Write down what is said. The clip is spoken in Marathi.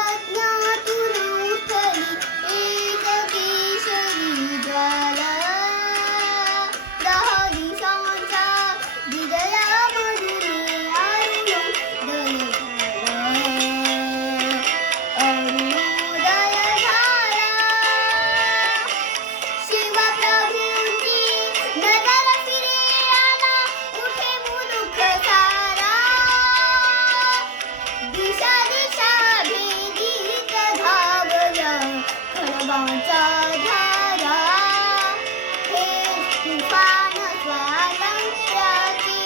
यज्ञातून उठली एक केशरी ज्वाला दहा दिशांच्या विजयामधुरे अरुणोदय झाला शिवप्रभूंची नजर फिरे आला उठे मुलुख सारा दिशा दिशा भेदीत धावल्या खळगांच्या धारा हे तुफान स्वातंत्र्याचे